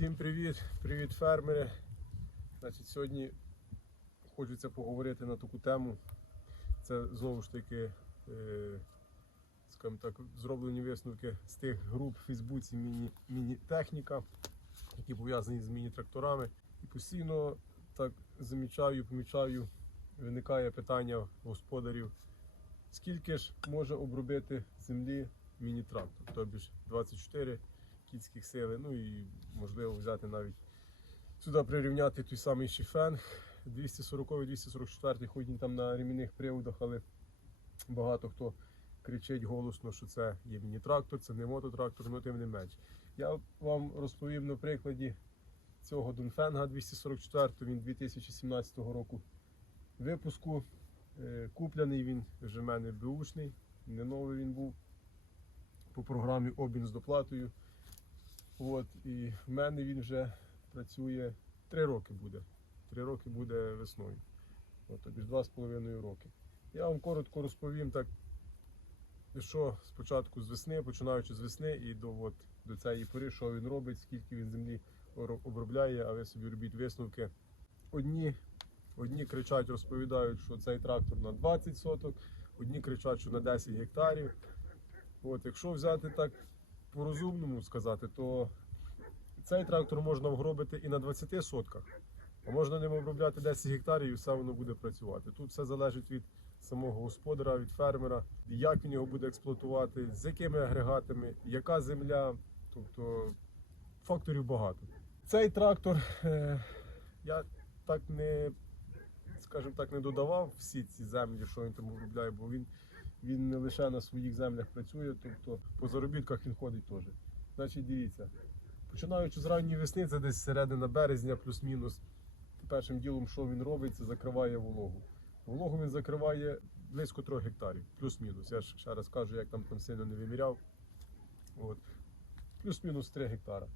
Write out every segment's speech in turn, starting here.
Всім привіт, привіт, фермери. Значить, сьогодні хочеться поговорити на таку тему. Це знову ж таки, е, скажімо так, зроблені висновки з тих груп в Фейсбуці міні, міні-техніка, які пов'язані з міні-тракторами. І постійно так замічаю, помічаю, виникає питання господарів, скільки ж може обробити землі міні-трактор, тобі ж 24 кінських сили, ну і можливо взяти навіть сюди прирівняти той самий Шіфенг 240-244, хоч він там на ремінних приводах, але багато хто кричить голосно, що це є міні-трактор, це не мототрактор, але тим не менш. Я вам розповім на прикладі цього Дунфенга 244, він 2017 року випуску. Е, Купляний він вже в мене беушний, не новий він був по програмі обмін з доплатою. От, і в мене він вже працює 3 роки буде. 3 роки буде весною. От, тобі ж 2,5 роки. Я вам коротко розповім так, що спочатку з весни, починаючи з весни і до, от, до цієї пори, що він робить, скільки він землі обробляє, а ви собі робіть висновки. Одні, одні кричать, розповідають, що цей трактор на 20 соток, одні кричать, що на 10 гектарів. От, якщо взяти так по-розумному сказати, то цей трактор можна вгробити і на 20 сотках, а можна ним обробляти 10 гектарів і все воно буде працювати. Тут все залежить від самого господара, від фермера, як він його буде експлуатувати, з якими агрегатами, яка земля, тобто факторів багато. Цей трактор е, я так не, скажімо так, не додавав всі ці землі, що він там обробляє, бо він він не лише на своїх землях працює, тобто по заробітках він ходить теж. Значить, дивіться, починаючи з ранньої весни, це десь середина березня, плюс-мінус. Першим ділом, що він робить, це закриває вологу. Вологу він закриває близько 3 гектарів, плюс-мінус. Я ж ще раз кажу, як там, там сильно не виміряв. От. Плюс-мінус 3 гектара.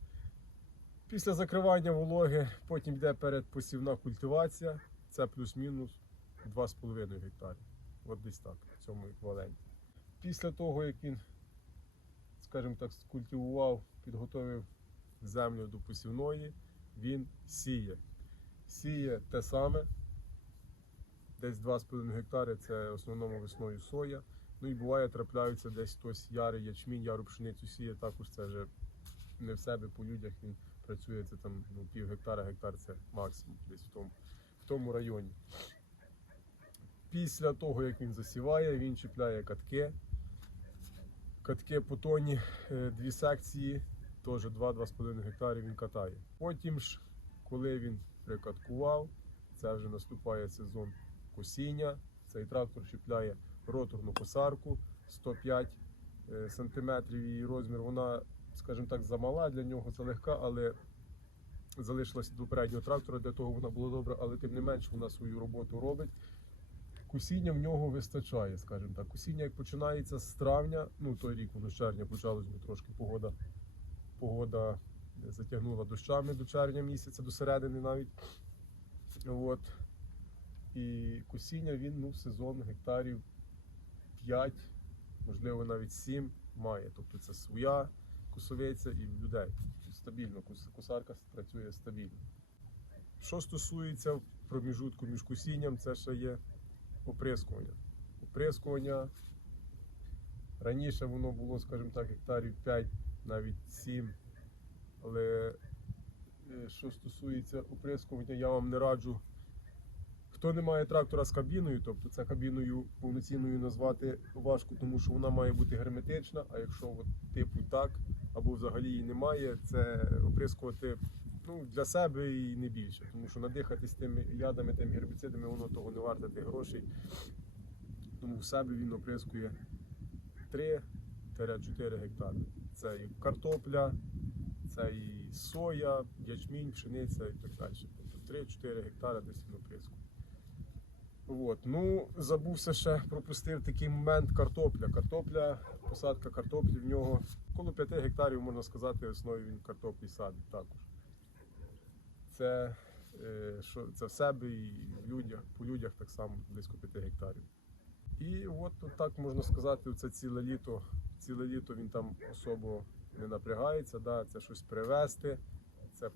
Після закривання вологи потім йде передпосівна культивація, це плюс-мінус 2,5 гектарів. От десь так, в цьому еквіваленті. Після того, як він, скажімо так, скультивував, підготовив землю до посівної, він сіє. Сіє те саме, десь 2,5 гектари це в основному весною соя. Ну і буває, трапляються десь хтось ярий ячмінь, яру пшеницю сіє, також це вже не в себе по людях він працює, це там ну, пів гектара, гектар це максимум десь в тому, в тому районі. Після того, як він засіває, він чіпляє катки. Катки по тоні, е, дві секції, теж 2-2,5 гектарів він катає. Потім ж, коли він прикаткував, це вже наступає сезон косіння. Цей трактор чіпляє роторну косарку 105 е, сантиметрів її розмір. Вона, скажімо так, замала для нього, це легка, але залишилася до переднього трактора, для того вона була добра, але тим не менш вона свою роботу робить. Кусіння в нього вистачає, скажімо так. Кусіння як починається з травня, ну той рік воно з червня почалось, бо трошки погода, погода затягнула дощами до червня місяця, до середини навіть. От. І кусіння він ну, в сезон гектарів 5, можливо навіть 7 має. Тобто це своя косовиця і людей. Стабільно, кус- косарка працює стабільно. Що стосується проміжутку між кусінням, це ще є оприскування. Оприскування раніше воно було, скажімо так, гектарів 5, навіть 7. Але е, що стосується оприскування, я вам не раджу. Хто не має трактора з кабіною, тобто це кабіною повноцінною назвати важко, тому що вона має бути герметична, а якщо от, типу так, або взагалі її немає, це оприскувати ну, для себе і не більше. Тому що надихатись тими ядами, тими гербіцидами, воно того не варте тих грошей. Тому в себе він оприскує 3-4 гектари. Це і картопля, це і соя, ячмінь, пшениця і так далі. Тобто 3-4 гектари десь він оприскує. От. Ну, забувся ще пропустив такий момент картопля. Картопля, посадка картоплі в нього коло 5 гектарів, можна сказати, весною він картоплі садить також. Це, е, що, це в себе і в людях, по людях так само близько 5 гектарів. І от так можна сказати, це ціле літо. Ціле літо він там особо не напрягається, да, це щось привезти, це е,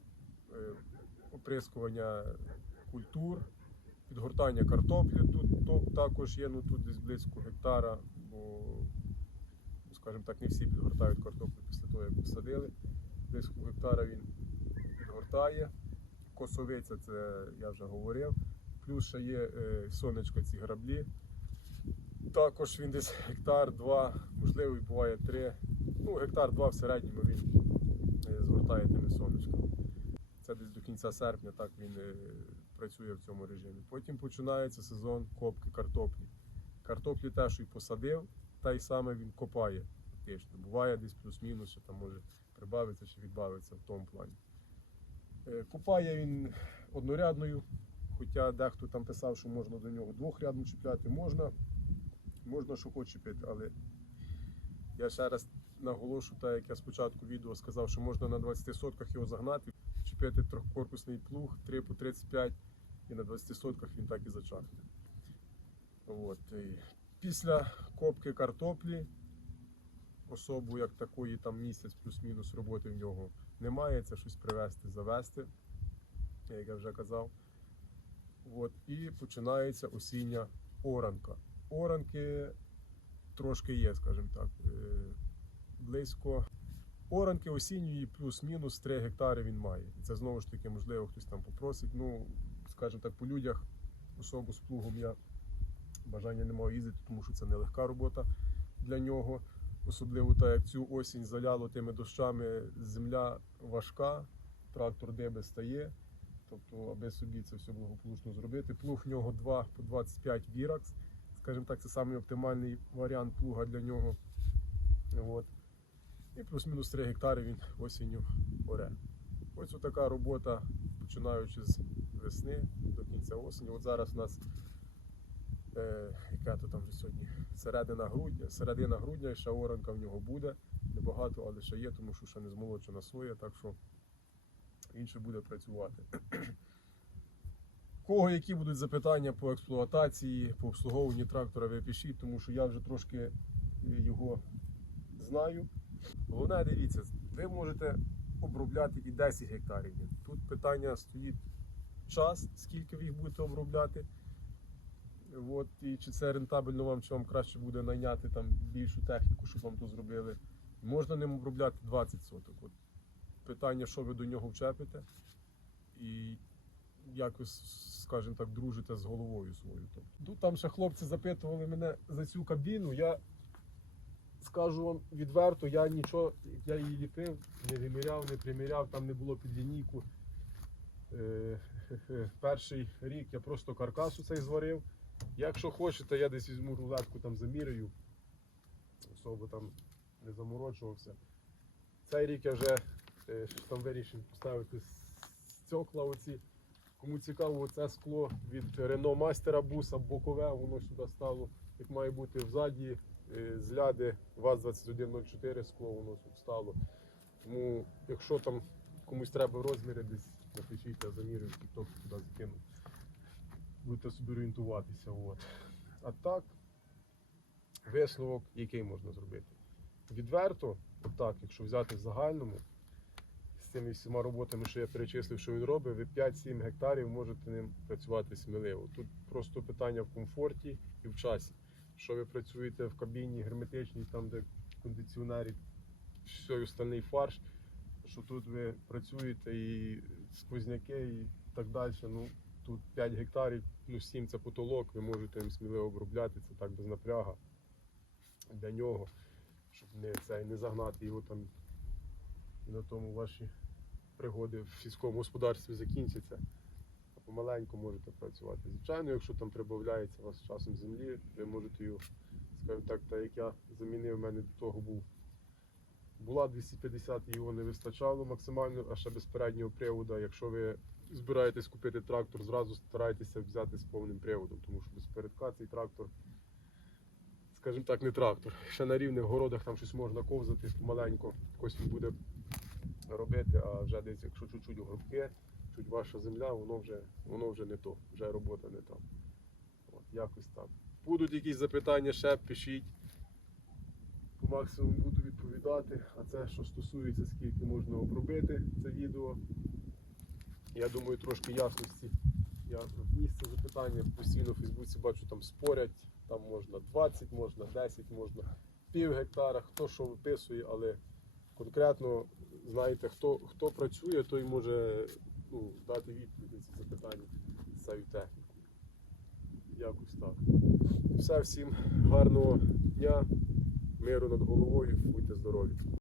оприскування культур, підгортання картоплі тут то, також є, ну тут десь близько гектара, бо, скажімо так, не всі підгортають картоплю після того, як посадили. Близько гектара він підгортає. Косовиця, це я вже говорив. Плюс ще є е, сонечко ці граблі. Також він десь гектар, два, можливо, і буває три. Ну, гектар два в середньому він е, згортає тими сонечками. Це десь до кінця серпня так він е, працює в цьому режимі. Потім починається сезон копки картоплі. Картоплі теж й посадив, та й саме він копає фактично. Буває десь плюс-мінус, там може прибавиться чи відбавиться в тому плані. Е, Копає він однорядною, хоча дехто там писав, що можна до нього двохрядно чіпляти, можна, можна що хоче чіпити, але я ще раз наголошу, так як я спочатку відео сказав, що можна на 20 сотках його загнати, чіпити трьохкорпусний плуг 3 по 35 і на 20 сотках він так і зачахне. От. Після копки картоплі особу як такої там місяць плюс-мінус роботи в нього немає. Це щось привезти, завести, як я вже казав. От. І починається осіння оранка. Оранки трошки є, скажімо так, е, близько. Оранки осінньої плюс-мінус 3 гектари він має. І це знову ж таки, можливо, хтось там попросить. Ну, скажімо так, по людях особу з плугом я бажання не маю їздити, тому що це нелегка робота для нього. Особливо так, як цю осінь заляло тими дощами, земля важка, трактор деби стає. Тобто, аби собі це все благополучно зробити. Плуг в нього 2 по 25 віракс. Скажімо так, це самий оптимальний варіант плуга для нього. От. І плюс-мінус 3 гектари він осінню оре. Ось така робота, починаючи з весни до кінця осені. От зараз у нас е, яка то там вже сьогодні середина грудня, середина грудня, і ще оранка в нього буде. Небагато, але ще є, тому що ще не змолочена соя, так що він ще буде працювати. Кого які будуть запитання по експлуатації, по обслуговуванні трактора, ви пишіть, тому що я вже трошки е, його знаю. Головне, дивіться, ви можете обробляти і 10 гектарів. Тут питання стоїть час, скільки ви їх будете обробляти. От, і чи це рентабельно вам, чи вам краще буде найняти там більшу техніку, щоб вам то зробили. Можна ним обробляти 20 соток. От, питання, що ви до нього вчепите, і як ви, скажімо так, дружите з головою своєю. Тобто, там ще хлопці запитували мене за цю кабіну. Я скажу вам відверто, я нічого, я її ліпив, не виміряв, не приміряв, там не було під лінійку. Е, перший рік я просто каркасу цей зварив. Якщо хочете, я десь візьму рулетку там заміряю. Особо там не заморочувався. Цей рік я вже е, там вирішив поставити стекла оці. Кому цікаво, це скло від Renault Мастера буса бокове, воно сюди стало, як має бути взаді, е, з ляди ВАЗ-2104 скло воно тут стало. Тому якщо там комусь треба розміри, десь напишіть, я замірюю, TikTok туди закину. Будете собі орієнтуватися. От. А так, висновок, який можна зробити. Відверто, отак, якщо взяти в загальному, з цими всіма роботами, що я перечислив, що він робить, ви 5-7 гектарів можете ним працювати сміливо. Тут просто питання в комфорті і в часі. Що ви працюєте в кабіні герметичній, там де кондиціонері, все остальний фарш, що тут ви працюєте і сквозняки, і так далі. Ну, тут 5 гектарів, плюс 7 це потолок, ви можете їм сміливо обробляти, це так без напряга для нього, щоб не, це, не загнати його там і на тому ваші пригоди в сільському господарстві закінчаться. А помаленьку можете працювати. Звичайно, якщо там прибавляється у вас часом землі, ви можете його, скажімо так, так як я замінив, у мене до того був. Була 250, його не вистачало максимально, а ще без переднього приводу. Якщо ви збираєтесь купити трактор, зразу старайтеся взяти з повним приводом, тому що без передка цей трактор, скажімо так, не трактор. Ще на рівних городах там щось можна ковзати помаленько, якось буде робити, а вже десь, якщо чуть-чуть грубки, чуть ваша земля, воно вже, воно вже не то, вже робота не там. От, якось так. Будуть якісь запитання, ще пишіть. По максимуму буду відповідати. А це, що стосується, скільки можна обробити це відео, Я думаю, трошки ясності. Я місце запитання постійно в Фейсбуці бачу, там спорять, там можна 20, можна 10, можна пів гектара, хто що виписує, але конкретно знаєте, хто, хто працює, той може ну, дати відповідь на ці запитання з цією технікою. Якось так. Все, всім гарного дня, миру над головою, будьте здорові.